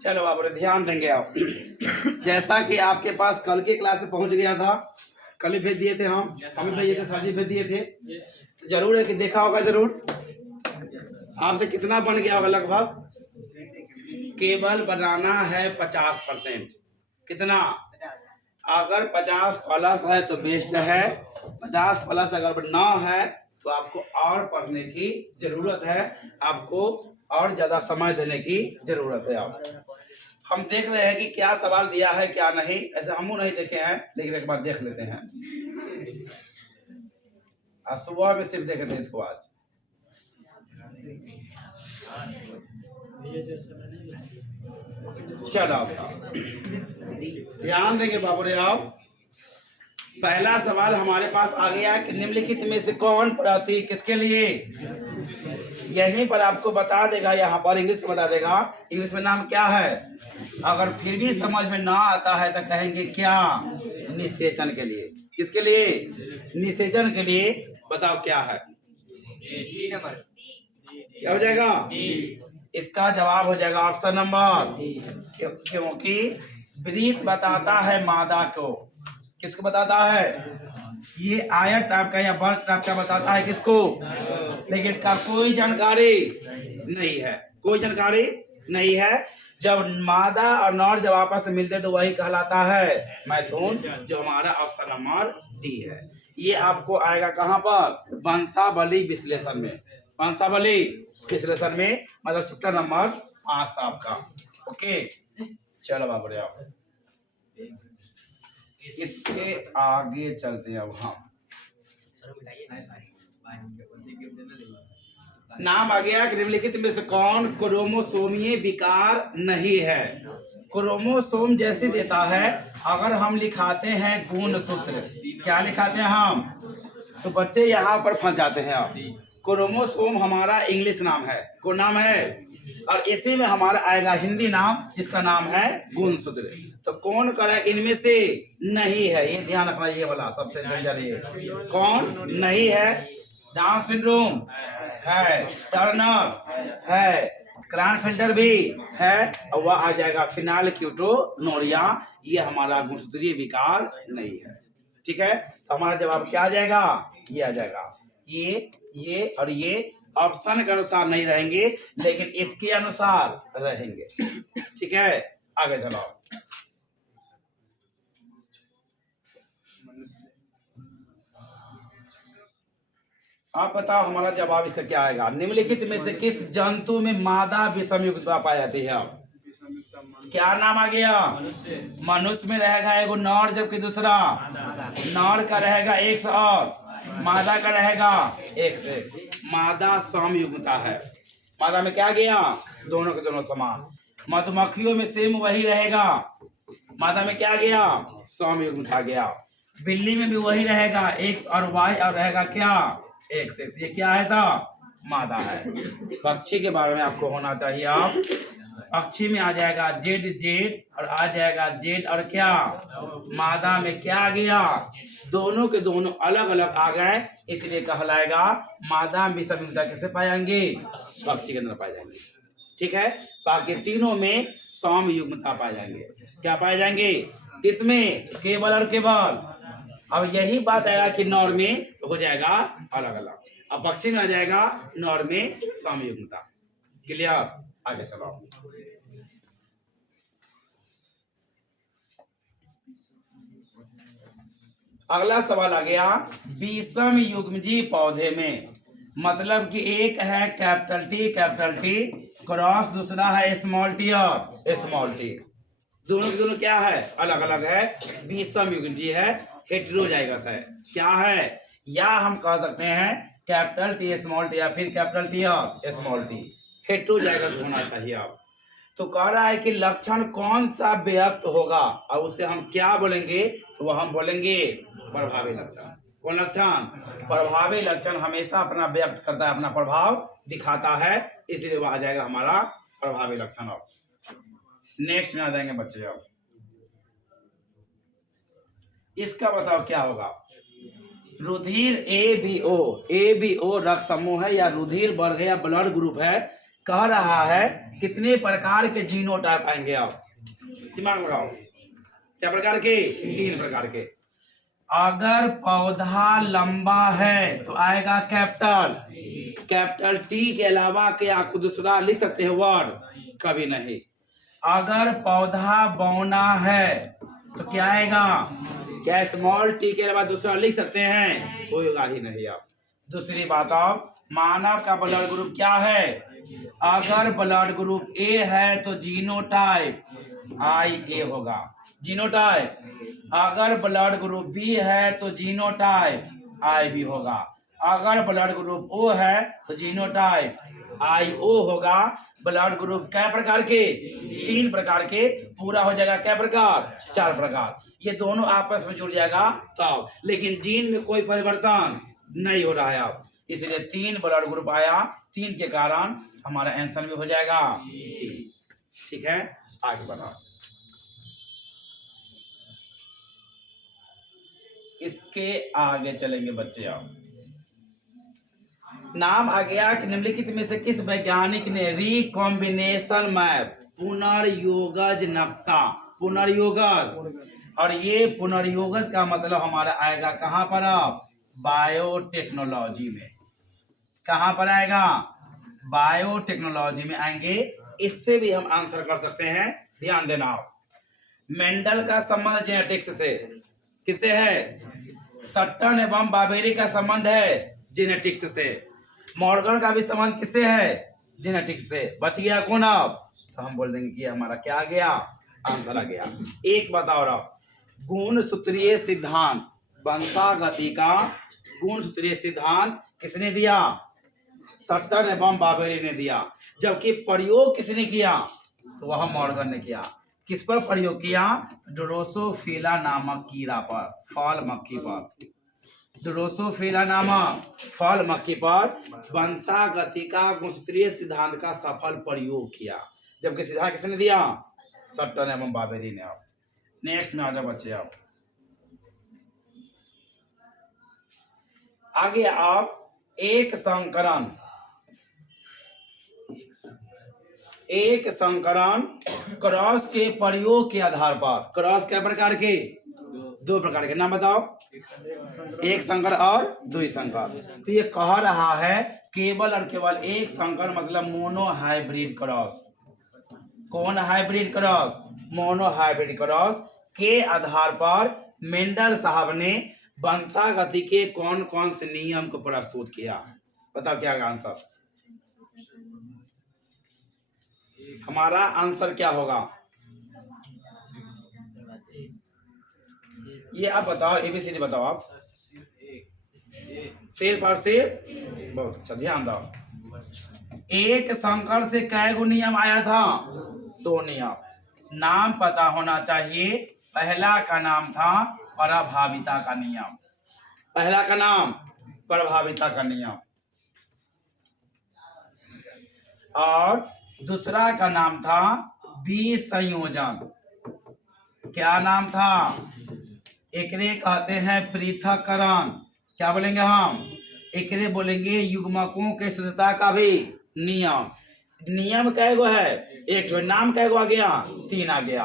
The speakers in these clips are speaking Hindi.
चलो आप ध्यान देंगे आप। जैसा कि आपके पास कल के क्लास में पहुंच गया था, कल ही भेज दिए थे हम, अभी भेजे थे, सर जी भेज दिए थे, तो जरूर है कि देखा होगा जरूर। आपसे कितना बन गया होगा लगभग? केवल बनाना है 50%। कितना? अगर 50 प्लस है तो बेस्ट है, 50 प्लस अगर ना है तो आपको और पढ़ने की जरूरत है, आपको और ज्यादा समय देने की जरूरत है। आप हम देख रहे हैं कि क्या सवाल दिया है क्या नहीं, ऐसे हम नहीं देखे हैं, लेकिन एक बार देख लेते हैं। आज सुबह में सिर्फ देखे थे इसको, आज चलो ध्यान देंगे बाबू रे। आप पहला सवाल हमारे पास आ गया कि निम्नलिखित में से कौन प्रतीक किसके लिए, यहीं पर आपको बता देगा, यहाँ पर इंग्लिश में बता देगा, इंग्लिश में नाम क्या है। अगर फिर भी समझ में ना आता है तो कहेंगे क्या, निषेचन के लिए। किसके लिए? निषेचन के लिए। बताओ क्या है, क्या हो जाएगा? इसका जवाब हो जाएगा ऑप्शन नंबर, क्योंकि वृत्त बताता है मादा को। किसको बताता है? ये आयत टाइप का या वर्ग टाइप का बताता है किसको, लेकिन इसका कोई जानकारी नहीं है, कोई जानकारी नहीं है। जब मादा और नर जब आपस में मिलते तो वही कहलाता है मैथुन, जो हमारा ऑप्शन नंबर डी है। ये आपको आएगा कहाँ पर? वंशावली विश्लेषण में। वंशावली विश्लेषण में मतलब चैप्टर नंबर 5 था आपका। ओके चलो बाबू रे, आप इसके आगे चलते हैं। अब हम नाम आ गया कि निम्नलिखित में से कौन क्रोमोसोमीय विकार नहीं है। क्रोमोसोम जैसे देता है, अगर हम लिखाते हैं गुणसूत्र, क्या लिखाते हैं हम, तो बच्चे यहाँ पर फंस जाते हैं। आप क्रोमोसोम हमारा इंग्लिश नाम है, कौन नाम है, और इसी में हमारा आएगा हिंदी नाम जिसका नाम है गुणसूत्र। तो कौन करे इनमें से नहीं है, ये ध्यान रखना, ये वाला सबसे डेंजर। कौन नहीं है? डाउन सिंड्रोम है, टर्नर है, क्लाइनफेल्टर भी है, और वह आ जाएगा फिनाइलकीटोनुरिया। ये हमारा गुणसूत्रीय विकार नहीं है। ठीक है, तो हमारा जवाब क्या आ जाएगा? ये आ जाएगा। ये और ये ऑप्शन के अनुसार नहीं रहेंगे, लेकिन इसके अनुसार रहेंगे। ठीक है, आगे चलो। आप बताओ हमारा जवाब इसका क्या आएगा। निम्नलिखित में से किस जंतु में मादा विषम युक्तता पाई जाती है? क्या नाम आ गया? मनुष्य में रहेगा एगो नर, जबकि दूसरा नर का रहेगा X और मादा का रहेगा XX। मादा सम युग्मता है। मादा में क्या गया? दोनों के दोनों समान। मधुमक्खियों में सेम वही रहेगा, मादा में क्या गया? सम युग्मता गया। बिल्ली में भी वही रहेगा X और Y, और रहेगा क्या? XX। ये क्या है था? मादा है। पक्षी के बारे में आपको होना चाहिए। आप पक्षी में आ जाएगा Z और आ जाएगा Z, और क्या मादा में क्या गया? दोनों के दोनों अलग अलग आ गए, इसलिए कहलाएगा मादा विषम युग्मता। कैसे पाए जाएंगे? पक्षी के अंदर पाए जाएंगे। ठीक है, बाकी तीनों में सम युग्मता पाए जाएंगे। क्या पाए जाएंगे? किसमें? केवल और केवल। अब यही बात आएगा कि नर में हो जाएगा अलग अलग, अब पक्षी में आ जाएगा नर में सम युग्मता। क्लियर? आगे चलो। अगला सवाल आ गया, विषम युग्मजीव पौधे में, मतलब कि एक है कैपिटल T क्रॉस, दूसरा है स्मॉल t और स्मॉल t। दोनों के दोनों क्या है? अलग अलग है, विषम युग्मजीव है, हेटेरोजाइगस है। क्या है? या हम कह सकते हैं कैपिटल T स्मॉल t, या फिर कैपिटल T और स्मॉल t। हेटेरोजाइगस होना चाहिए। आप तो कह रहा है कि लक्षण कौन सा व्यक्त होगा, और उसे हम क्या बोलेंगे? तो वह हम बोलेंगे प्रभावी लक्षण। कौन लक्षण? प्रभावी लक्षण हमेशा अपना व्यक्त करता है, अपना प्रभाव दिखाता है, इसलिए वह आ जाएगा हमारा प्रभावी लक्षण। और नेक्स्ट में आ जाएंगे बच्चे। अब इसका बताओ क्या होगा? रुधिर ABO रक्त समूह है, या रुधिर वर्ग है, या ब्लड ग्रुप है, कह रहा है कितने प्रकार के जीनोटाइप आएंगे आप दिमाग लगाओ। क्या प्रकार के? 3 प्रकार के। अगर पौधा लंबा है तो आएगा कैपिटल टी के अलावा क्या दूसरा लिख सकते हैं वर्ड? कभी नहीं। अगर पौधा बौना है तो क्या आएगा? क्या स्मॉल टी के अलावा दूसरा लिख सकते हैं? होगा ही नहीं। आप दूसरी बात, आप मानव का ब्लड ग्रुप क्या है? अगर ब्लड ग्रुप ए है तो जीनोटाइप IA होगा, जीनोटाइप। अगर ब्लड ग्रुप बी है तो जीनोटाइप IB होगा। अगर ब्लड ग्रुप O है तो जीनोटाइप IO होगा। ब्लड ग्रुप क्या प्रकार के? 3 प्रकार के। पूरा हो जाएगा क्या प्रकार? 4 प्रकार। ये दोनों आपस में जुड़ जाएगा तब। लेकिन जीन में कोई परिवर्तन नहीं हो रहा है अब, इसलिए 3 ब्लड ग्रुप आया। 3 के कारण हमारा आंसर भी हो जाएगा। ठीक है, आगे बढ़ाओ। इसके आगे चलेंगे बच्चे। आप नाम आ गया कि निम्नलिखित में से किस वैज्ञानिक ने रिकॉम्बिनेशन मैप, पुनर्योगज नक्शा, पुनर्योगज, और ये पुनर्योगज का मतलब हमारा आएगा कहाँ पर? आप बायोटेक्नोलॉजी में। कहाँ पर आएगा? बायोटेक्नोलॉजी में आएंगे। इससे भी हम आंसर कर सकते हैं, ध्यान देना। आप मेंडल का संबंध जेनेटिक्स से किससे है? सट्टन एवं बाबेरी का संबंध है जेनेटिक्स से। मॉर्गन का भी संबंध किससे है? जेनेटिक्स से। बच गया कौन? अब तो हम बोल देंगे कि हमारा क्या आ गया? आंसर आ गया। एक बताओ आप, गुणसूत्रीय सिद्धांत, वंशागति का गुणसूत्रीय सिद्धांत किसने दिया? सट्टन एवं बाबेरी ने दिया। जबकि प्रयोग किसने किया? तो वह मॉर्गन ने किया। किस पर प्रयोग किया? ड्रोसोफिला नामक कीड़ा पर, फल मक्खी पर। ड्रोसोफिला नामक फल मक्खी पर वंशागति का गुणसूत्रीय सिद्धांत का सफल प्रयोग किया। जबकि सिद्धांत किसने दिया? सट्टन एवं बाबेरी ने। आप नेक्स्ट में आ जाओ बच्चे। आप आगे आप एक संकरण क्रॉस के प्रयोग के आधार पर, क्रॉस क्या प्रकार के? 2 प्रकार के। नाम बताओ। एक संकर और 2 संकर। तो ये कह रहा है केवल और केवल एक संकर मतलब मोनो हाइब्रिड क्रॉस। कौन hybrid cross? Mono hybrid cross के आधार पर मेंडल साहब ने वंशागति के कौन कौन से नियम को प्रस्तुत किया? बताओ क्या आंसर? हमारा आंसर क्या होगा? ये आप बताओ, ABCD बताओ। आप शेर पर शेर, बहुत अच्छा, ध्यान दो। एक संकर से कै गो नियम आया था? 2 नियम। नाम पता होना चाहिए। पहला का नाम था प्रभाविता का नियम। पहला का नाम प्रभाविता का नियम, और दूसरा का नाम था विसंयोजन। क्या नाम था? एकरे कहते हैं पृथक्करण। क्या बोलेंगे हम? एकरे बोलेंगे युग्मकों के शुद्धता का भी नियम। नियम कै गो है? एक। नाम कै गो आ गया? 3 आ गया।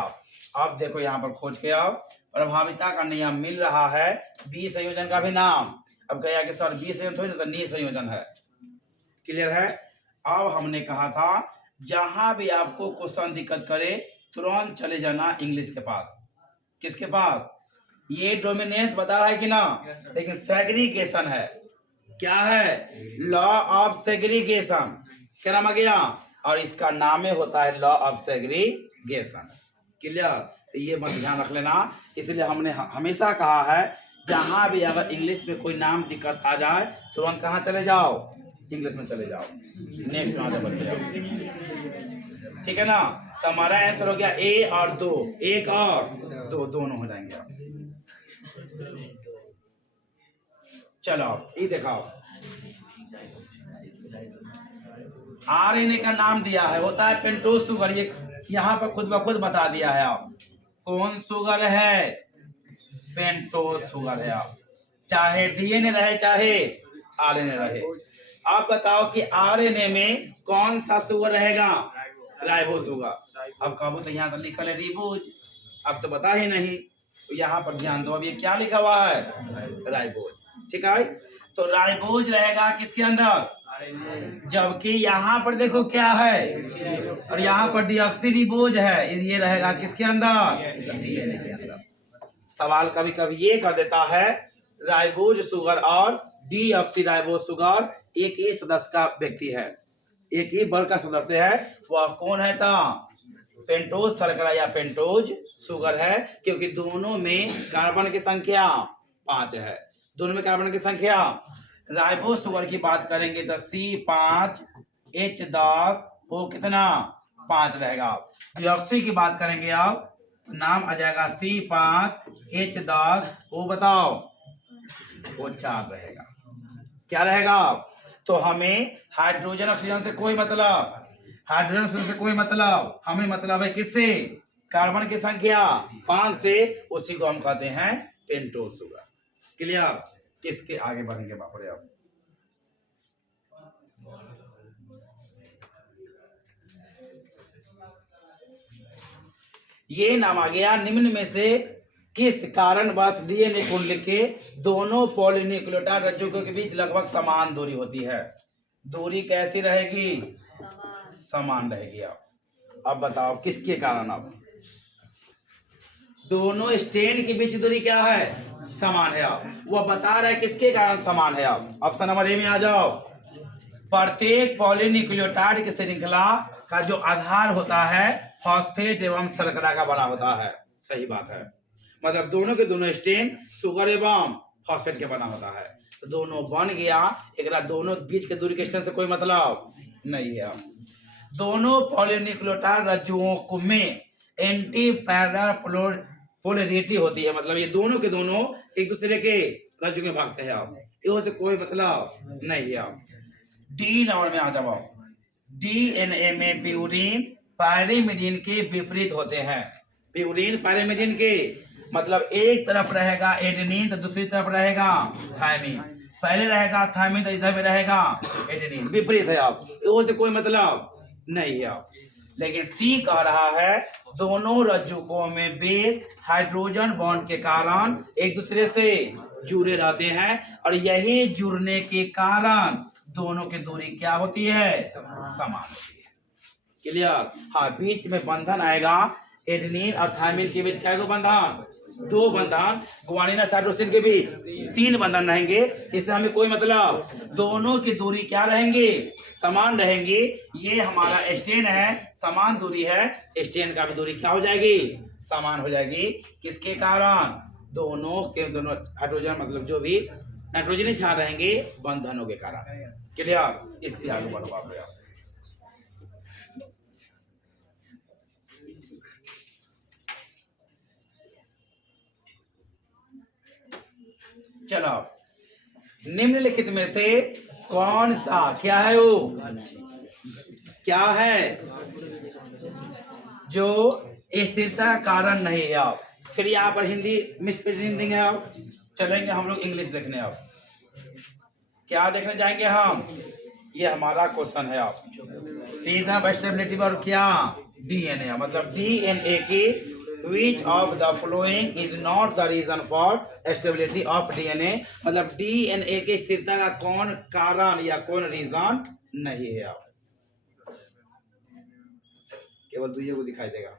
अब देखो यहाँ पर खोज के आओ। प्रभाविता का नियम मिल रहा है, विसंयोजन का भी नाम। अब कहा कि सर विसंयोजन थोड़ी ना, तो निसंयोजन है। क्लियर है? अब हमने कहा था जहां भी आपको क्वेश्चन दिक्कत करे तुरंत चले जाना इंग्लिश के पास। किसके पास? ये डोमिनेंस बता रहा है कि ना, लेकिन सेग्रीगेशन है। क्या है? Law of segregation. क्या नाम आ गया? और इसका नाम होता है लॉ ऑफ सेग्रीगेशन। क्लियर? तो ये मत ध्यान रख लेना। इसलिए हमने हमेशा कहा है जहां भी अगर इंग्लिश में कोई नाम दिक्कत आ जाए तुरंत कहाँ चले जाओ? इंग्लिश में चले जाओ। नेक्स्ट में आ जाओ बच्चे। ठीक है ना? तो हमारा आंसर हो गया A और 2। 1 और 2 दोनों हो जाएंगे। चलो ये दिखाओ। RNA का नाम दिया है, होता है पेंटोज शुगर। ये यहाँ पर खुद ब खुद बता दिया है। आप कौन शुगर है? पेंटोज शुगर है। आप चाहे DNA रहे चाहे RNA रहे। आप बताओ कि आरएनए में कौन सा शुगर रहेगा? Ribo sugar. अब कहो तो यहाँ तो लिखल है रिबोज, अब तो बता ही नहीं, तो यहाँ पर ध्यान दो। अब ये क्या लिखा हुआ है? राइबोज। ठीक है, तो राइबोज रहेगा किसके अंदर? जबकि यहाँ पर देखो क्या है, और यहाँ पर डीऑक्सीरिबोज है, ये रहेगा किसके अंदर? डीएनए के अंदर। सवाल कभी कभी ये कर देता है राइबोज शुगर और डीऑक्सीराइबोज शुगर एक ही सदस्य का व्यक्ति है, एक ही वर्ग का सदस्य है। वह कौन है? पेंटोज शर्करा या पेंटोज शुगर है, क्योंकि दोनों में कार्बन की संख्या 5 है। दोनों में कार्बन की संख्या। राइबोज शुगर की बात करेंगे तो C5H10 वो कितना? 5 रहेगा। डीऑक्सी की बात करेंगे आप, नाम आ जाएगा C5H10, वो बताओ, वो 4 रहेगा। क्या रहेगा? तो हमें हाइड्रोजन ऑक्सीजन से कोई मतलब, हाइड्रोजन ऑक्सीजन से कोई मतलब, हमें मतलब है किससे? कार्बन की संख्या 5 से, उसी को हम कहते हैं पेंटोज शुगर। क्लियर? किसके आगे बढ़ेंगे बापरे? अब ये नाम आ गया, निम्न में से किस कारणवश डीएनए कुंडली के दोनों पॉलीन्यूक्लियोटाइड रज्जुकों के बीच लगभग समान दूरी होती है? दूरी कैसी रहेगी? समान रहेगी। अब बताओ किसके कारण? अब दोनों स्टैंड के बीच दूरी क्या है? समान है। अब वह बता रहा है किसके कारण समान है। अब ऑप्शन नंबर ए में आ जाओ। प्रत्येक पॉलीन्यूक्लियोटाइड की श्रृंखला का जो आधार होता है फॉस्फेट एवं शर्करा का बना होता है। सही बात है, मतलब दोनों के दोनों स्टेन शुगर एवं फॉस्फेट के बना होता है। तो दोनों बन गया, एक दोनों बीच के दूरी के स्टेन से कोई मतलब नहीं है। दोनों पॉलीन्यूक्लियोटाइड रज्जुओं में एंटी पैरल पोलैरिटी होती है, मतलब ये दोनों के दोनों एक दूसरे के रज्जु में भागते हैं। आप इससे से कोई मतलब नहीं है। डी नंबर में आ जाओ। डीएनए में प्यूरिन पायरिमिडीन के विपरीत होते हैं। प्यूरिन पायरिमिडीन के मतलब एक तरफ रहेगा एडेनिन तो दूसरी तरफ रहेगा थायमिन, पहले रहेगा थायमिन तो इधर में रहेगा एडेनिन, विपरीत है। आप इससे कोई मतलब नहीं है। लेकिन सी कह रहा है दोनों रज्जुकों में बेस हाइड्रोजन बॉन्ड के कारण एक दूसरे से जुड़े रहते हैं, और यही जुड़ने के कारण दोनों की दूरी क्या होती है? समान होती है। क्लियर? हाँ, बीच में बंधन आएगा, एडेनिन और थायमिन के बीच क्या बंधन? 2 बंधन। गुआनिन और साइटोसिन के बीच 3 बंधन रहेंगे। इससे हमें कोई मतलब, दोनों की दूरी क्या रहेंगे? समान रहेंगी। ये हमारा स्टेन है, समान दूरी है, स्टेन का भी दूरी क्या हो जाएगी? समान हो जाएगी। किसके कारण? दोनों के दोनों हाइड्रोजन मतलब जो भी नाइट्रोजन क्षार रहेंगे बंधनों के कारण। क्लियर? इसके आगे बढ़ो आप। चलो, निम्नलिखित में से कौन सा क्या है? वो क्या है जो स्थिरता का कारण नहीं है? आप फिर यहाँ पर हिंदी मिसप्रेजेंटिंग है। आप चलेंगे हम लोग इंग्लिश देखने। आप क्या देखने जाएंगे हम? ये हमारा क्वेश्चन है। आप रीजन ऑफ स्टेबिलिटी और क्या? डीएनए, मतलब डीएनए की which of the following is not the reason for stability of DNA, मतलब डीएनए की स्थिरता का कौन कारण या कौन रीजन नहीं है? आप केवल दुइये को दिखाई देगा।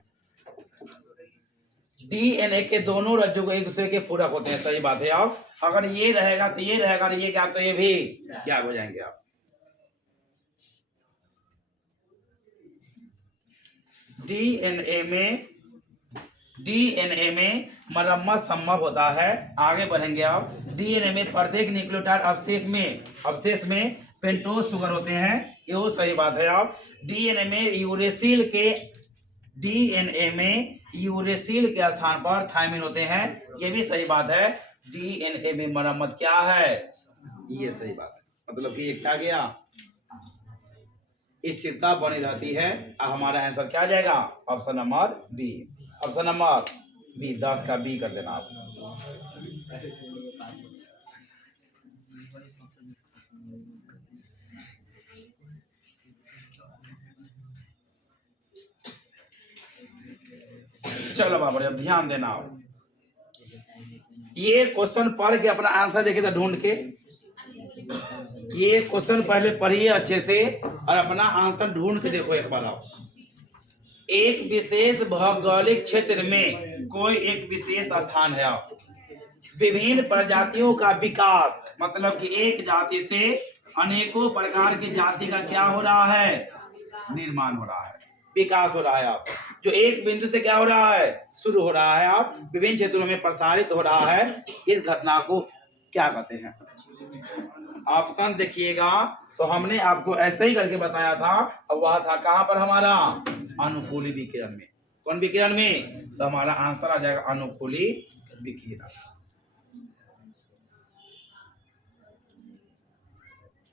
डीएनए के दोनों रज्जु को एक दूसरे के पूरक होते हैं। सही बात है। आप अगर ये रहेगा तो ये रहेगा, ये गैप तो ये भी गैप हो जाएंगे। आप डीएनए में मरम्मत संभव होता है। आगे बढ़ेंगे आप। डीएनए में प्रत्येक न्यूक्लियोटाइड अवशेष में पेंटोज शुगर होते हैं। ये सही बात है। आप डीएनए में यूरेसिल के स्थान पर थायमिन होते हैं। ये भी सही बात है। डीएनए में मरम्मत क्या है? ये सही बात है। मतलब कि ये क्या गया? स्थिरता बनी रहती है। अब हमारा आंसर क्या जाएगा? Option number B. Option number B, 10 का बी कर देना आप। चलो बाबा अब ध्यान देना। ये क्वेश्चन पढ़ के अपना आंसर देखिए तो ढूंढ के, ये क्वेश्चन पहले पढ़िए अच्छे से और अपना आंसर ढूंढ के देखो एक बार आप। एक विशेष भौगोलिक क्षेत्र में कोई एक विशेष स्थान है, विभिन्न प्रजातियों का विकास, मतलब कि एक जाति से अनेकों प्रकार की जाति का क्या हो रहा है, निर्माण हो रहा है, विकास हो रहा है। आप जो एक बिंदु से क्या हो रहा है, शुरू हो रहा है, आप विभिन्न क्षेत्रों में प्रसारित हो रहा है, इस घटना को क्या कहते हैं। ऑप्शन देखिएगा तो हमने आपको ऐसे ही करके बताया था, और वह था कहां पर हमारा, अनुकूली विकिरण में। कौन विकिरण में, तो हमारा आंसर आ जाएगा अनुकूली विकिरण।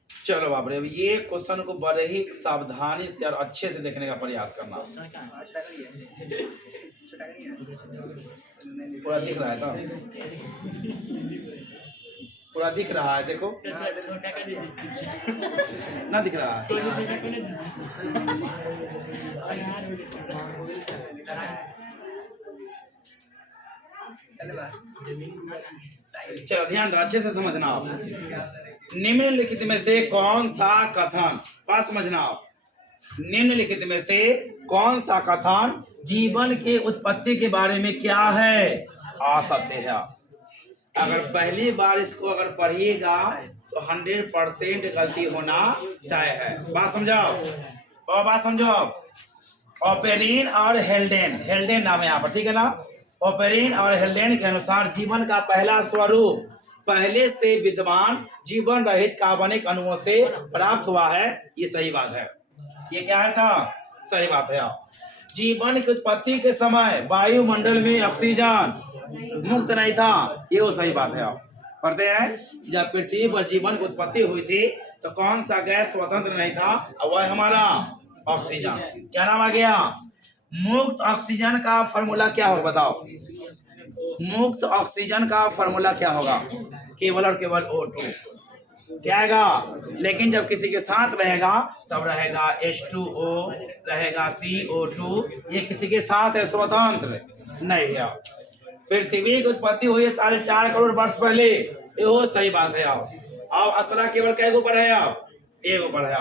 चलो बाप रे, अब ये क्वेश्चन को बड़े ही सावधानी से और अच्छे से देखने का प्रयास करना। पूरा दिख रहा है तो पूरा दिख रहा है, देखो ना दिख रहा है। चलो ध्यान दो, अच्छे से समझना आप। निम्नलिखित में से कौन सा कथन, पास समझना आप, निम्नलिखित में से कौन सा कथन जीवन के उत्पत्ति के बारे में क्या है, असत्य है। अगर पहली बार इसको अगर पढ़िएगा तो 100% गलती होना तय है। बात समझाओ और बात समझो। ओपेरिन और हेल्डेन, हेल्डेन नाम है यहाँ पर, ठीक है ना। ओपेरिन और हेल्डेन के अनुसार जीवन का पहला स्वरूप पहले से विद्यमान जीवन रहित कार्बनिक अणुओं से प्राप्त हुआ है, ये सही बात है। ये क्या है था, सही बात है। जीवन की उत्पत्ति के समय वायुमंडल में ऑक्सीजन मुक्त नहीं था, ये वो सही बात है। आप पढ़ते हैं, जब पृथ्वी पर जीवन की उत्पत्ति हुई थी तो कौन सा गैस स्वतंत्र नहीं था, और वह हमारा ऑक्सीजन। क्या नाम आ गया, मुक्त ऑक्सीजन का फॉर्मूला क्या होगा बताओ। मुक्त ऑक्सीजन का फॉर्मूला क्या होगा, केवल और केवल O2 क्या आएगा। लेकिन जब किसी के साथ रहेगा तब रहेगा H2O, रहेगा CO2, ये किसी के साथ है, स्वतंत्र नहीं है। पृथ्वी की उत्पत्ति हुई 4.5 करोड़ वर्ष पहले, ये सही बात है। अब असला केवल कै ऊपर है, आप एक ऊपर है।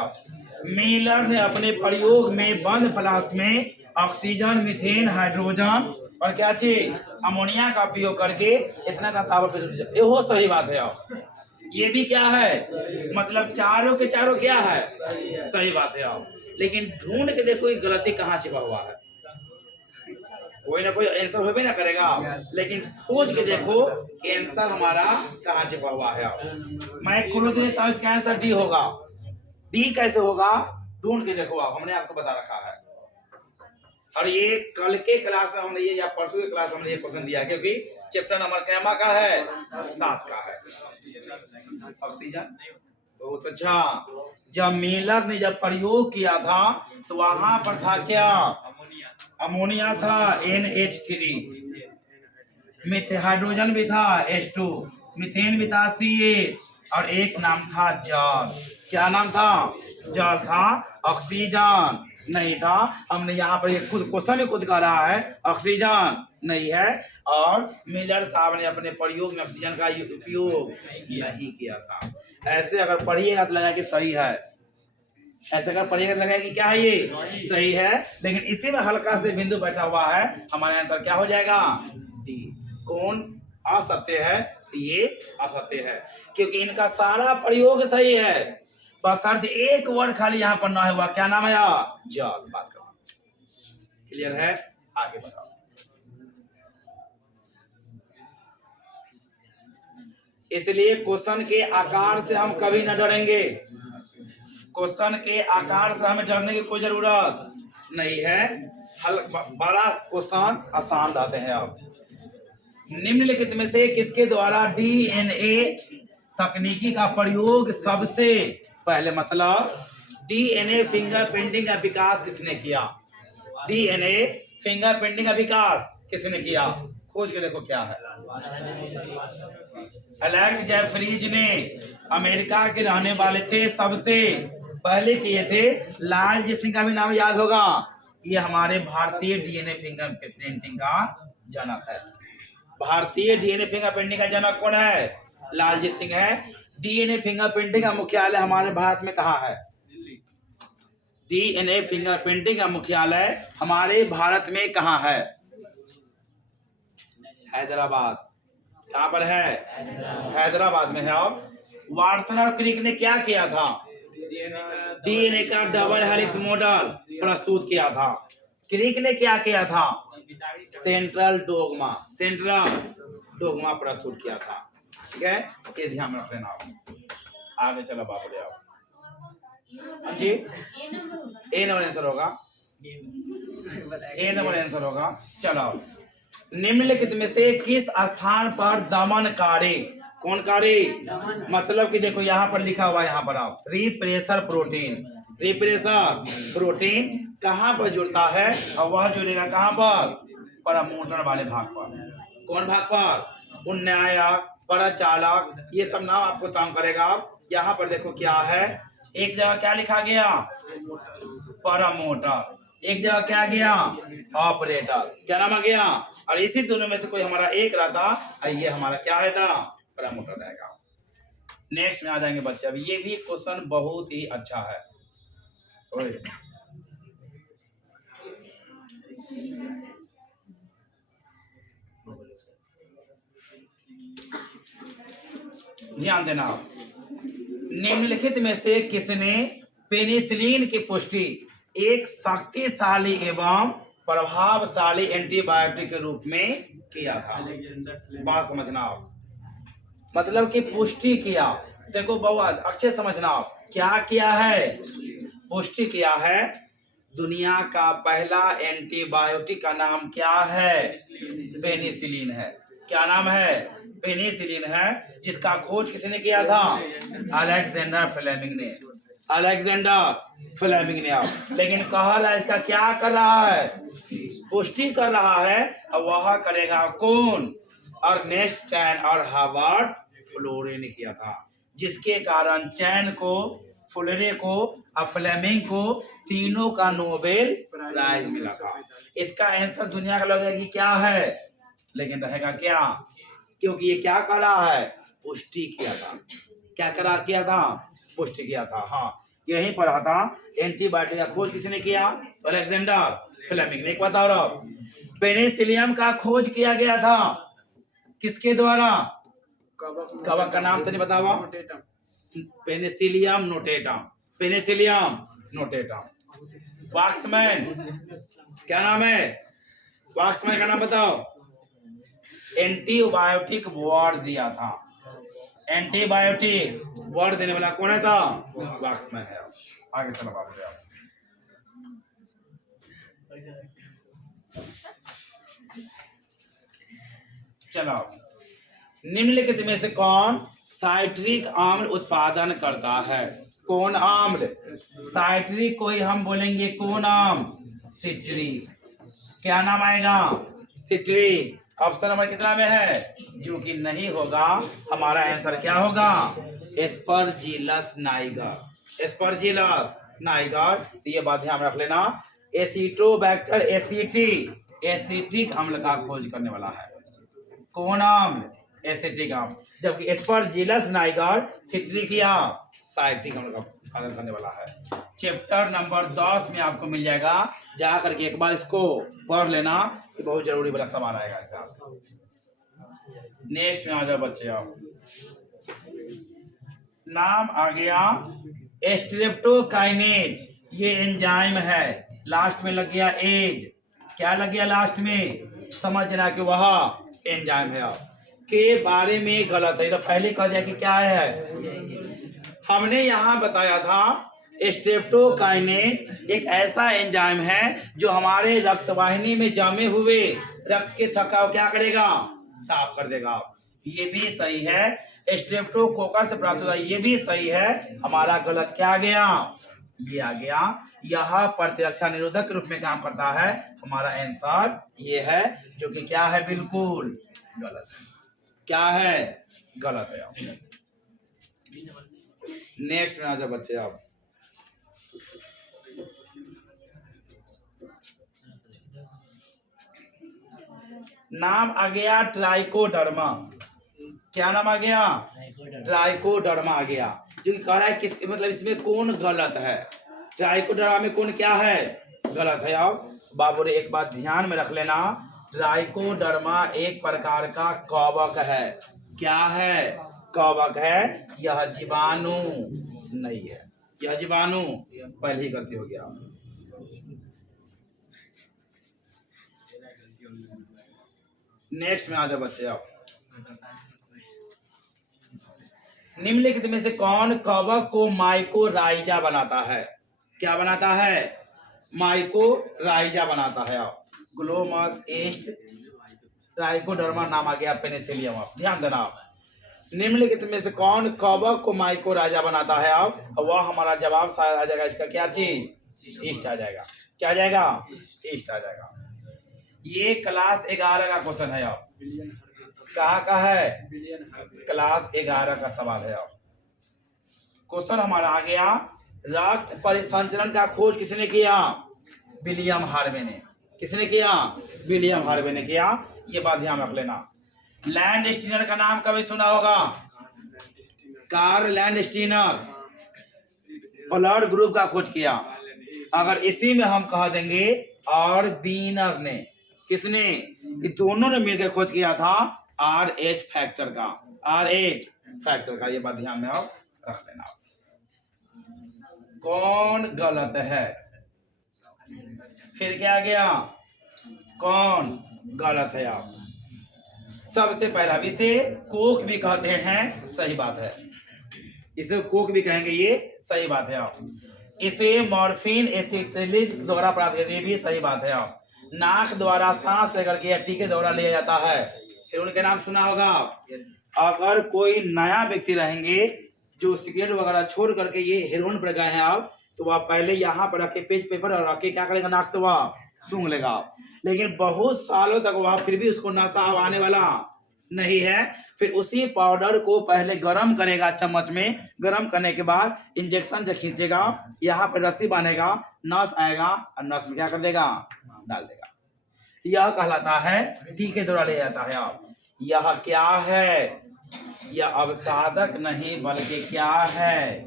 मिलर ने अपने प्रयोग में बंद फ्लास्क में ऑक्सीजन, मीथेन, हाइड्रोजन और क्या चीज, अमोनिया का उपयोग करके इतना का ताप, ये सही बात है। ये भी क्या है, मतलब चारों के चारों क्या है, सही बात है। लेकिन ढूंढ के देखो ये गलती कहाँ छिपा हुआ है, कोई ना कोई आंसर होबे ना करेगा, लेकिन खोज के देखो कि आंसर हमारा कहाँ छिपा हुआ है। मैं क्लू देता हूँ, इसका आंसर डी होगा। डी कैसे होगा, ढूंढ के देखो आप, हमने आपको बता रखा है। और ये कल के क्लास में हमने ये, या परसों के क्लास में हमने ये क्वेश्चन दिया, क्योंकि चैप्टर नंबर कैमा का है, 7 का है ऑक्सीजन। बहुत अच्छा। जब मिलर ने जब प्रयोग किया था तो वहां पर था क्या, अमोनिया था NH3, हाइड्रोजन भी था H2, मीथेन भी था CH, और एक नाम था जल। क्या नाम था, जल था, ऑक्सीजन नहीं था। हमने यहाँ पर ये खुद क्वेश्चन में खुद कह रहा है ऑक्सीजन नहीं है, और मिलर साहब ने अपने प्रयोग में ऑक्सीजन का उपयोग नहीं किया था। ऐसे अगर पढ़िएगा तो लगा कि सही है, ऐसे अगर पढ़िएगा तो लगा कि क्या है, ये सही है। लेकिन इसी में हल्का से बिंदु बैठा हुआ है, हमारा आंसर क्या हो जाएगा, डी। कौन असत्य है, ये असत्य है, क्योंकि इनका सारा प्रयोग सही है, बस अर्थ एक वर्ड खाली यहाँ पर ना हुआ। क्या नाम है, जल। बात करो, क्लियर है, आगे बढ़ाओ। इसलिए क्वेश्चन के आकार से हम कभी न डरेंगे, क्वेश्चन के आकार से हमें डरने की कोई जरूरत नहीं है। बड़ा क्वेश्चन आसान रहते हैं। अब निम्नलिखित में से किसके द्वारा DNA तकनीकी का प्रयोग सबसे पहले, मतलब DNA फिंगरप्रिंटिंग का विकास किसने किया, DNA फिंगरप्रिंटिंग का विकास किसने किया, खोज के देखो क्या है। अलेक्स जेफरीज ने, अमेरिका के रहने वाले थे, सबसे पहले किए थे। लाल जी सिंह का भी नाम याद होगा, ये हमारे भारतीय डीएनए फिंगरप्रिंटिंग का जनक है। भारतीय डीएनए फिंगरप्रिंटिंग का जनक कौन है? लालजीत सिंह है। डीएनए फिंगरप्रिंटिंग का मुख्यालय हमारे भारत में कहाँ है? डीएनए फिंगरप्रिंटिंग का मुख्यालय हमारे भारत में कहाँ है? हैदराबाद। कहाँ पर है? हैदराबाद में है। अब वाटसन और क्रिक ने क्या किया था? डीएनए का डबल हेलिक्स मॉडल प्रस्तुत किया था। क्रिक ने क्या किया था? सेंट्रल डोगमा प्रस्तुत किया था। ठीक है, ये ध्यान रख लेना। आगे चलो बाबू आओ जी। ए नंबर आंसर होगा। ए नंबर आंसर होगा। चलो, निम्नलिखित में से किस स्थान पर दमनकारी, कौन कारी? मतलब कि देखो यहाँ पर लिखा हुआ है, यहाँ पर आप रिप्रेसर प्रोटीन कहाँ पर जुड़ता है? और वह जुड़ेगा कहाँ पर? प्रमोटर वाले भाग पर। कौन भाग पर? उन्नायक, परचालक, ये सब नाम आपको तंग करेगा। यहाँ पर देखो क्या है, एक जगह क्या लिखा गया? प्रमोटर। एक जगह क्या गया? ऑपरेटर। क्या नाम आ गया? और इसी दोनों में से कोई हमारा एक रहता, ये हमारा क्या है था? प्रमोटर रहेगा। नेक्स्ट में आ जाएंगे बच्चे। अब ये भी क्वेश्चन बहुत ही अच्छा है। ध्यान देना। निम्नलिखित में से किसने पेनिसिलिन की पुष्टि एक शक्तिशाली एवं प्रभावशाली एंटीबायोटिक के रूप में किया था? बात समझना। मतलब कि पुष्टि किया। देखो बहुत अच्छे समझना, क्या किया है? पुष्टि किया है। दुनिया का पहला एंटीबायोटिक का नाम क्या है? पेनिसिलिन है। क्या नाम है? पेनिसिलिन है, जिसका खोज किसने किया था? अलेक्जेंडर फ्लेमिंग ने। लेकिन कहला इसका क्या कर रहा है? पुष्टि कर रहा है। और वह करेगा कौन? अर्नेस्ट चैन और हार्वर्ड फ्लोरे ने किया था, जिसके कारण चैन को, फ्लोरे को और फ्लेमिंग को तीनों का नोबेल प्राइज मिला था। इसका आंसर दुनिया का लगेगा कि क्या है, लेकिन रहेगा क्या? क्योंकि ये क्या कर रहा है? पुष्टि किया था। क्या किया था? पुष्टि किया था। हाँ, यहीं पर आता एंटीबायोटिक का खोज किसने किया? अलेक्जेंडर फ्लेमिंग ने। बताओ, पेनिसिलियम का खोज किया गया था किसके द्वारा? कवक का नाम तो नहीं बतावा। Penicillium notatum. वाक्समैन, क्या नाम है? वाक्समैन का नाम बताओ। एंटीबायोटिक वर्ड दिया था। एंटीबायोटिक वर्ड देने वाला कौन है था? वाक्समैन है। आगे चलो बाबू। चलो, निम्नलिखित में से कौन साइट्रिक आम्ल उत्पादन करता है? कौन आम्ल? साइट्रिक को ही हम बोलेंगे कौन आम्ल? सिट्रिक। क्या नाम आएगा? सिट्रिक। ऑप्शन नंबर कितना में है? जो कि नहीं होगा, हमारा आंसर क्या होगा? Aspergillus Niger. ये बात ध्यान रख लेना। एसिटोबैक्टर एसिटिक अम्ल का खोज करने वाला है। कौन आम्ल? एसिटिक आम्ल। जबकि एस्परजिलस नाइगर सिट्रिक या साइट्रिक अम्ल का उत्पादन करने वाला है। चैप्टर नंबर 10 में आपको मिल जाएगा, जा करके एक बार इसको पढ़ लेना, कि बहुत जरूरी वाला सवाल आएगा इसका। नेक्स्ट में आ जाओ बच्चे। आप नाम आ गया स्ट्रेप्टोकाइनेज। ये एंजाइम है, लास्ट में लग गया एज। क्या लग गया लास्ट में? समझना कि वह एंजाइम है के बारे में गलत है। तो पहले कह दिया कि क्या है? हमने यहाँ बताया था स्ट्रेप्टोकाइनेज एक ऐसा एंजाइम है जो हमारे रक्तवाहिनी में जमे हुए रक्त के थकाव क्या करेगा? साफ कर देगा। ये भी सही है। स्ट्रेप्टोकोकस से प्राप्त होता है, ये भी सही है। हमारा गलत क्या आ गया? ये आ गया। यह प्रतिरक्षा निरोधक के रूप में काम करता है। हमारा आंसर ये है, जो कि क्या है? बिल्कुल गलत है। क्या है? गलत है। नेक्स्ट में आ जाओ बच्चे। आप नाम आ गया ट्राइकोडर्मा। क्या नाम आ गया? ट्राइकोडर्मा आ गया। जो कह रहा है किस मतलब इसमें कौन गलत है? ट्राइकोडर्मा में कौन क्या है गलत है? अब बाबू रे एक बात ध्यान में रख लेना, ट्राइकोडर्मा एक प्रकार का कवक है। क्या है? कवक है। यह जीवाणु नहीं है, यह जीवाणु पहले ही गलती हो गया। नेक्स्ट में आ जाओ बच्चे। आप निम्नलिखित में से कौन कवक को माइकोराइजा बनाता है? क्या बनाता है? माइकोराइजा बनाता है। आप ग्लोमस, एस्ट, ट्राइकोडर्मा नाम आ गया पेनिसिलियम। आप ध्यान देना। आप निम्नलिखित में से कौन कवक को माइकोराइजा बनाता है? आप वह हमारा जवाब शायद आ जाएगा इसका क्या चीज? ईस्ट आ जाएगा। क्या आ जाएगा? ईस्ट आ जाएगा। ये क्लास 11 का क्वेश्चन है। आप कहाँ का है? क्लास 11 का सवाल है। आप क्वेश्चन हमारा आ गया, रक्त परिसंचरण का खोज किसने किया? विलियम हार्वे ने। किसने किया? विलियम हार्वे ने किया। ये बात ध्यान रख लेना। लैंडस्टीनर का नाम कभी सुना होगा? कार्ल लैंडस्टीनर ब्लड ग्रुप का खोज किया। अगर इसी में हम कह देंगे और बीनर ने, किसने? ये दोनों ने मिलकर खोज किया था RH फैक्टर का। RH फैक्टर का। ये बात ध्यान में आप रख लेना। कौन गलत है? फिर क्या गया? कौन गलत है? आप सबसे पहला इसे कोक भी कहते हैं, सही बात है। इसे कोक भी कहेंगे, ये सही बात है। आप इसे मॉर्फिन एसिटिलिक द्वारा प्राप्त करते भी सही बात है। आप नाक द्वारा सांस लेकर के या टीके द्वारा लिया जाता है। फिर उनके नाम सुना होगा। अगर कोई नया व्यक्ति रहेंगे जो सिगरेट वगैरह छोड़ करके ये हेरोइन पर गए हैं आप, तो वह पहले यहाँ पर रखे पेज पेपर और रखे क्या करेगा? नाक से वह सूंघ लेगा। लेकिन बहुत सालों तक वह फिर भी उसको नशा आने वाला नहीं है। फिर उसी पाउडर को पहले गरम करेगा, चम्मच में गरम करने के बाद इंजेक्शन से खींचेगा, यहाँ पर रस्सी बांधेगा, नस आएगा और नस में क्या कर देगा? डाल देगा। यह कहलाता है टीके द्वारा ले जाता है। आप यह क्या है? यह अवसादक नहीं बल्कि क्या है?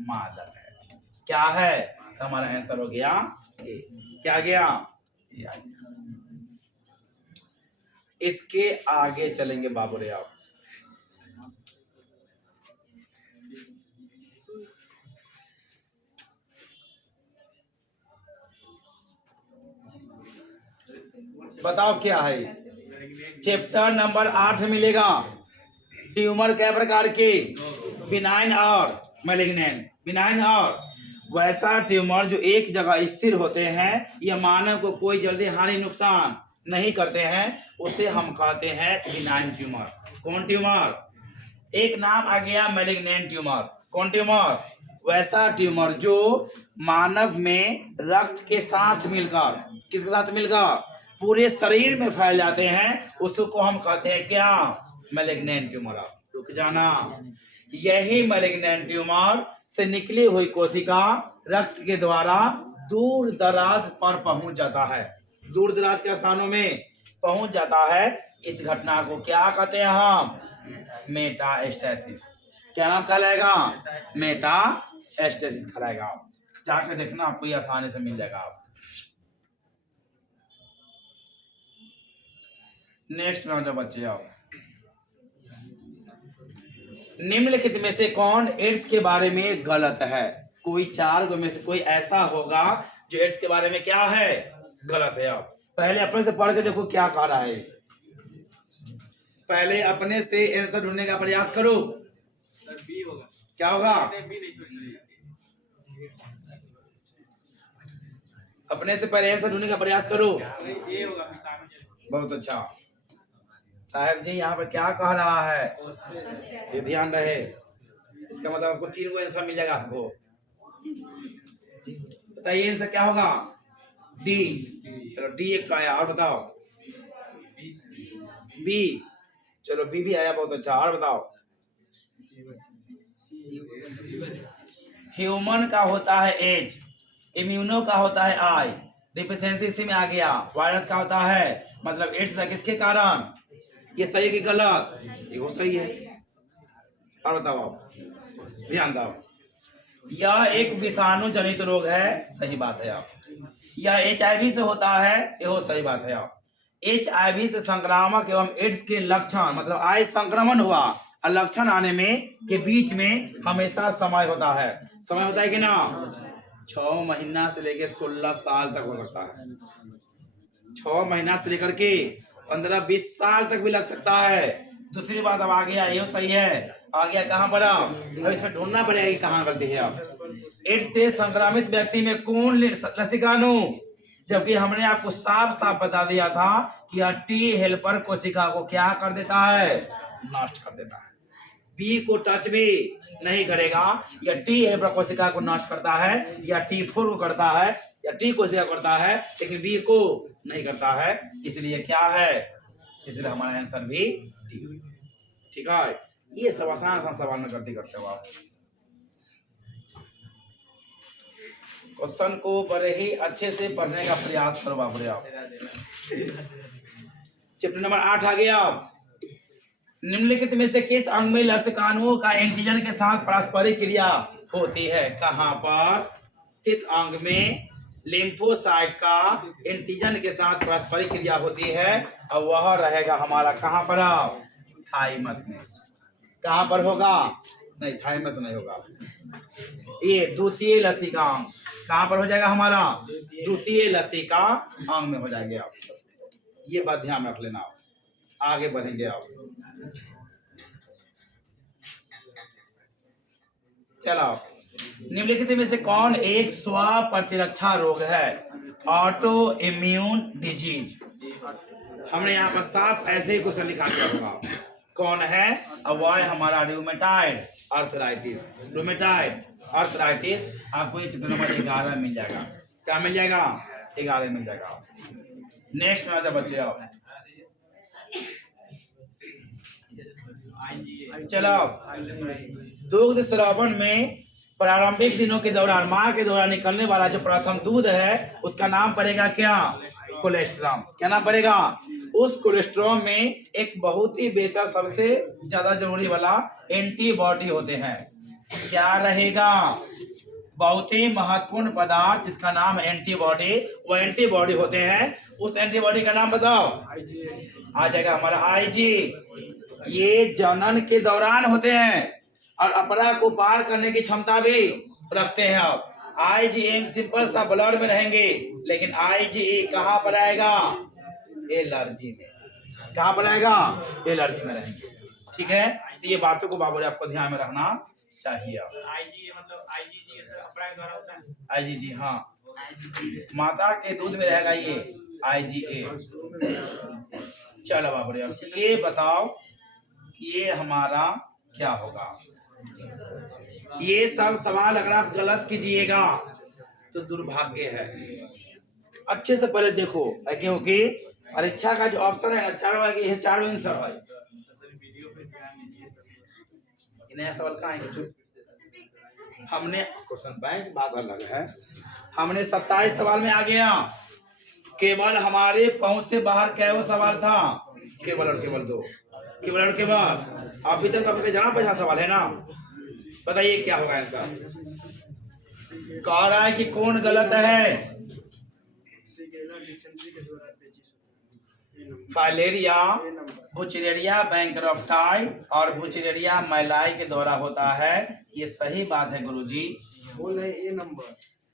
मादक है। क्या है? तो हमारा आंसर हो गया ए। क्या गया? ए आ गया। इसके आगे चलेंगे बाबू रे। आप बताओ क्या है? चैप्टर नंबर 8 मिलेगा। ट्यूमर क्या प्रकार के? बिनाइन और मैलिग्नेंट। बिनाइन और वैसा ट्यूमर जो एक जगह स्थिर होते हैं, यह मानव को कोई जल्दी हानि नुकसान नहीं करते हैं, उसे हम कहते हैं बिनाइन ट्यूमर। कौन ट्यूमर? एक नाम आ गया मैलिग्नेंट ट्यूमर। कौन ट्यूमर? वैसा ट्यूमर जो मानव में रक्त के साथ मिलकर, किसके साथ मिलकर? पूरे शरीर में फैल जाते हैं, उसको हम कहते हैं क्या? Malignant tumour. रुक जाना। यही मैलिग्नेंट ट्यूमर से निकली हुई कोशिका रक्त के द्वारा दूर दराज पर पहुंच जाता है। दूर दराज के स्थानों में पहुंच जाता है। इस घटना को क्या कहते हैं हम? मेटास्टेसिस। क्या नाम कहलाएगा? मेटास्टेसिस कहलाएगा। जाके देखना, आपको ये आसानी से मिल जाएगा। आप नेक्स्ट में जो बच्चे आओ, निम्नलिखित में से कौन एड्स के बारे में गलत है? कोई 4 में से कोई ऐसा होगा जो एड्स के बारे में क्या है? गलत है। आप पहले अपने से पढ़ के देखो क्या कह रहा है। पहले अपने से आंसर ढूंढने का प्रयास करो। बी होगा। क्या होगा? अपने से पहले आंसर ढूंढने का प्रयास करो। बहुत अच्छा। साहब जी यहाँ पर क्या कह रहा है? ये ध्यान रहे। इसका मतलब आपको 3 को आंसर मिल जाएगा। आपको बताइए आंसर क्या होगा? डी। चलो डी एक तो आया। और बताओ। बी। चलो बी भी आया। बहुत अच्छा। और बताओ। ह्यूमन का होता है एच, इम्यूनो का होता है आई, डिफिशियंसी इसी में आ गया। वायरस क्या होता है, मतलब एड्स होता है किसके कारण, ये सही कि गलत, ये वो सही है। और बताओ आप, ध्यान दो, यह एक विषाणु जनित रोग है, सही बात है आप। यह HIV से होता है, यह सही बात है आप। HIV से संक्रामक एवं एड्स के लक्षण, मतलब आज संक्रमण हुआ और लक्षण आने में के बीच में हमेशा समय होता है। समय होता है कि ना, 6 महीना से लेकर 16 साल तक हो सकता है। 6 महीना से लेकर के 15-20 साल तक भी लग सकता है। दूसरी बात अब आ गया, ये सही है, आ गया कहाँ पर, अब इसमें ढूंढना पड़ेगा कि कहाँ गलती है। अब एड्स से संक्रमित व्यक्ति में कौन लसिकाणु, जबकि हमने आपको साफ साफ बता दिया था कि यह टी हेल्पर कोशिका को क्या कर देता है, नष्ट कर देता है। बी को टच भी नहीं करेगा, या टी हेल्पर कोशिका को नष्ट करता है, या T4 को करता है, या टी कोशिका करता है, लेकिन बी को नहीं करता है। इसलिए क्या है, इसलिए हमारा आंसर भी डी। ठीक है, ये सब आसान सवाल में गलती करते हो आप। क्वेश्चन को बड़े ही अच्छे से पढ़ने का प्रयास करो बाबू आप। चैप्टर नंबर 8 आ गया। निम्नलिखित में से किस अंग में लसिकाणुओं का एंटीजन के साथ पारस्परिक क्रिया होती है, कहां पर, किस अंग में लिम्फोसाइट का एंटीजन के साथ पारस्परिक क्रिया होती है, और वह रहेगा हमारा कहां पर, थाइमस में। कहां पर होगा, नहीं थाइमस नहीं होगा, ये द्वितीय लसिका अंग कहां पर हो जाएगा हमारा, द्वितीय लसिका अंग में हो जाएंगे आप। ये बात ध्यान रख लेना, आप आगे बढ़ेंगे आप। चलो, निम्नलिखित में से कौन एक स्व प्रतिरक्षा रोग है, ऑटो इम्यून डिजीज। हमने यहाँ पर साफ ऐसे ही क्वेश्चन लिखा दिया होगा, कौन है, अब वह हमारा रूमेटाइड आर्थराइटिस। रूमेटाइड आर्थराइटिस आपको ये चैप्टर नंबर 11 मिल जाएगा। क्या मिल जाएगा, 11 मिल जाएगा। नेक्स्ट आ जाओ बच्चे आप। चलो, दुग्ध स्रावन में प्रारंभिक दिनों के दौरान माँ के द्वारा निकलने वाला जो प्रथम दूध है उसका नाम पड़ेगा क्या, कोलेस्ट्रॉम। क्या नाम पड़ेगा, उस कोलेस्ट्रॉम में एक बहुत ही बेहतर, सबसे ज्यादा जरूरी वाला एंटीबॉडी होते हैं। क्या रहेगा, बहुत ही महत्वपूर्ण पदार्थ जिसका नाम है एंटीबॉडी, वो एंटीबॉडी होते हैं। उस एंटीबॉडी का नाम बताओ, आ जाएगा हमारा IG। ये जनन के दौरान होते हैं और अपरा को पार करने की क्षमता भी रखते हैं। आप IgM सिंपल सा ब्लड में रहेंगे, लेकिन IgE कहाँ पर आएगा, एलर्जी में। कहाँ पर आएगा, एलर्जी में रहेंगे। ठीक है, तो ये बातों को बाबू आपको ध्यान में रखना चाहिए। IgG, हाँ, माता के दूध में रहेगा ये IgA। चलो बाबू ये बताओ ये हमारा क्या होगा। ये सब सवाल अगर आप गलत कीजिएगा तो दुर्भाग्य है। अच्छे से पहले देखो, क्योंकि परीक्षा का जो ऑप्शन है चारों आंसर है। नया सवाल कहाँ है, हमने क्वेश्चन बैंक बात अलग है। हमने 27 सवाल में आ गया, केवल हमारे पहुंच से बाहर क्या सवाल था, केवल और केवल 2, केवल और केवल। अभी तक आपके जाना पहचान सवाल है ना, बताइए क्या होगा आंसर। कह रहा है कि कौन गलत है, फाइलेरिया, बुचेरिया बैंकरप्टाई और बुचेरिया मैलाई के द्वारा होता है। ये सही बात है गुरुजी।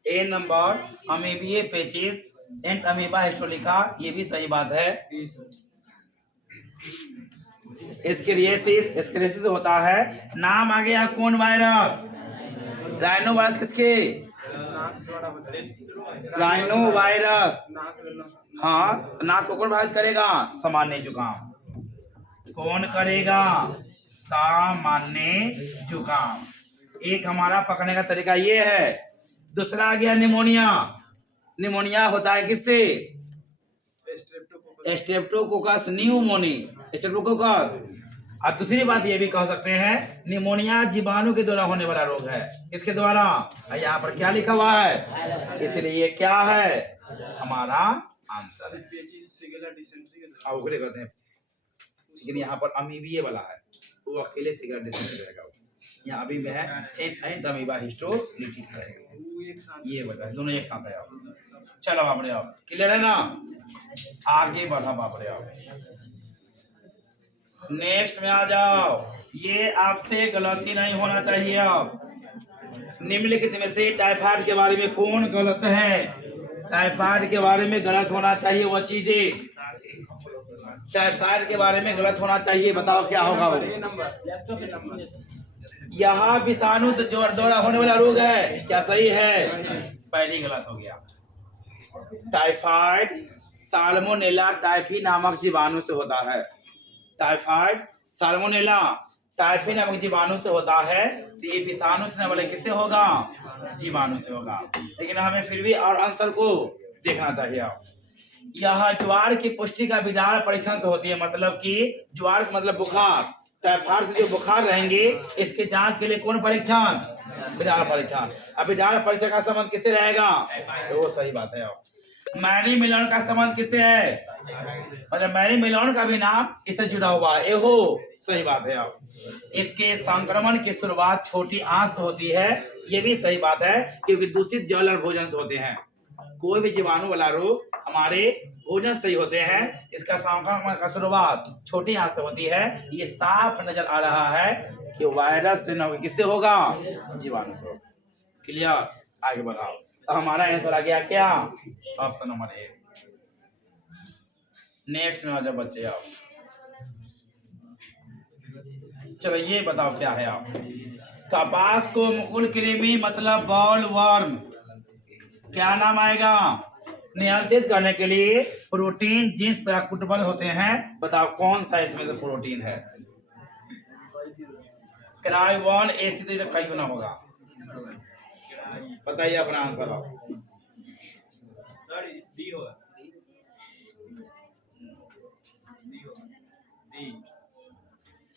ए नंबर अमीबिये पेचिस एंड अमीबा हिस्टोलिका, ये भी सही बात है। एस्केरियासिस होता है। नाम आ गया कौन वायरस, राइनो वायरस। किसके, राइनो वायरस। हाँ, नाक को कौन प्रभावित करेगा, सामान्य जुकाम। कौन करेगा, सामान्य जुकाम। एक हमारा पकड़ने का तरीका ये है। दूसरा आ गया निमोनिया। निमोनिया होता है किससे, स्ट्रेप्टोकोकस न्यूमोनी, स्ट्रेप्टोकोकस। और दूसरी बात ये भी कह सकते हैं निमोनिया जीवाणु के द्वारा होने वाला रोग है। किसके द्वारा? यहाँ पर क्या लिखा हुआ है, इसलिए ये क्या है हमारा आंसर है। कहते हैं लेकिन यहाँ पर अमीबिये वाला है, वो अकेले सिगरेट डिसेंट्री रहेगा। यहाँ अभी में है एंड अमीबा हिस्टोलिटिस रहेगा। ये बता दोनों एक साथ है। चलो बाप रे, आप क्लियर है ना? आगे बढ़ा बाप रे। आप नेक्स्ट में आ जाओ। ये आपसे गलती नहीं होना चाहिए। अब निम्नलिखित में से टाइफाइड के बारे में कौन गलत है? टाइफाइड के बारे में गलत होना चाहिए वो चीजें, टाइफाइड के बारे में गलत होना चाहिए। बताओ क्या होगा वो? यह विषाणु द्वारा होने वाला रोग है, क्या सही है? पहली गलत हो गया। टाइफाइड साल्मोनेला टाइफी नामक जीवाणु से होता है। टाइफाइड साल्मोनेला टाइफी नामक जीवाणु से होता है। तो ये विषाणु से वाले किससे होगा? जीवाणु से होगा। लेकिन हमें फिर भी और आंसर को देखना चाहिए। यह ज्वार की पुष्टि का विडाल परीक्षण से होती है। मतलब कि ज्वार मतलब बुखार, टाइफाइड से जो बुखार रहेंगे इसके जांच के लिए कौन परीक्षण? विडाल परीक्षण। अब विडाल परीक्षण का संबंध किससे रहेगा? तो वो सही बात है। मैरी मिलन का संबंध किससे है? मतलब मैरी मिलन का भी नाम इससे जुड़ा हुआ है। एहो सही बात है। इसके संक्रमण की शुरुआत छोटी आंत होती है। ये भी सही बात है क्योंकि दूषित जल और भोजन से होते हैं। कोई भी जीवाणु वाला रोग हमारे भोजन से ही होते हैं। इसका संक्रमण का शुरुआत छोटी आंत से होती है। ये साफ नजर आ रहा है कि वायरस से न होगा, किससे होगा? जीवाणु से। क्लियर? आगे बढ़ाओ। तो हमारा आंसर आ गया क्या? Option number A. नेक्स्ट में आ जाओ बच्चे। आप चलो ये बताओ क्या है। आप कपास को मुकुल कृमि मतलब बॉल वर्म क्या नाम आएगा? नियंत्रित करने के लिए प्रोटीन जीन्स प्रकुटबल होते हैं। बताओ कौन सा इसमें से प्रोटीन है? क्राई1 एसी तो कहीं ना होगा। बताइए अपना आंसर। आप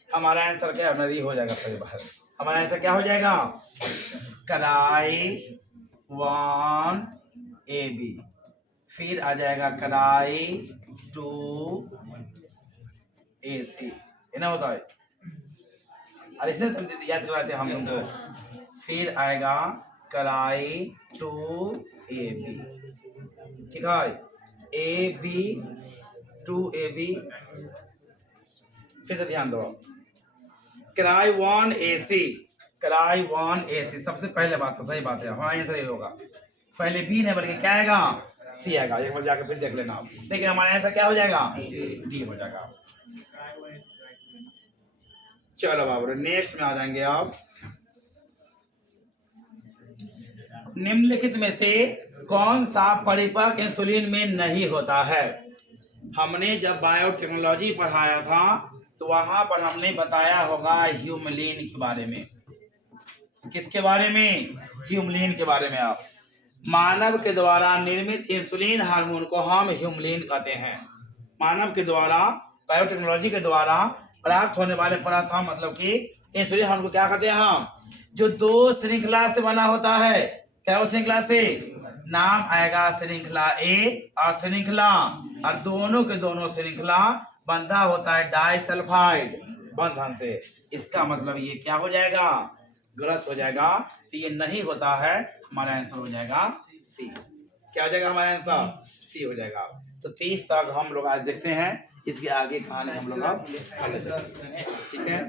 हमारा आंसर क्या है? नदी हो जाएगा सही बात। हमारा आंसर क्या हो जाएगा? क्राई1 AB, फिर आ जाएगा क्राई2 AC। है ना? होता है और इसने याद करवाते हैं हम लोग को। फिर आएगा क्राई2 AB। ठीक है? AB 2 AB। फिर से ध्यान दो। क्राई1 AC, क्राई1 AC सबसे पहले बात है। सही बात है। हमारा आंसर ये होगा। पहले बी नहीं बल्कि क्या आएगा? सी आएगा। एक बार जाकर फिर देख लेना। लेकिन हमारा आंसर क्या हो जाएगा? डी हो जाएगा। चलो बाबू नेक्स्ट में आ जाएंगे। आप निम्नलिखित में से कौन सा परिपक्व इंसुलिन में नहीं होता है? हमने जब बायोटेक्नोलॉजी पढ़ाया था तो वहां पर हमने बताया होगा ह्यूमलिन के बारे में। किसके बारे में? ह्यूमलिन के बारे में। आप मानव के द्वारा निर्मित इंसुलिन हार्मोन को हम ह्यूमलिन कहते हैं। मानव के द्वारा बायोटेक्नोलॉजी के द्वारा प्राप्त होने वाले पदार्थ मतलब कि इंसुलिन हार्मोन को क्या कहते हैं हम? जो 2 श्रृंखला से बना होता है। क्या वो श्रृंखला से? नाम आएगा श्रृंखला ए और श्रृंखला, और दोनों के दोनों श्रृंखला बंधा होता है डाइसल्फाइड बंधन से। इसका मतलब ये क्या हो जाएगा? गलत हो जाएगा। तो ये नहीं होता है। हमारा आंसर हो जाएगा सी। क्या हो जाएगा हमारा आंसर? सी हो जाएगा। तो 30 तक हम लोग आज देखते हैं। इसके आगे कहानी हम लोग अब ठीक है।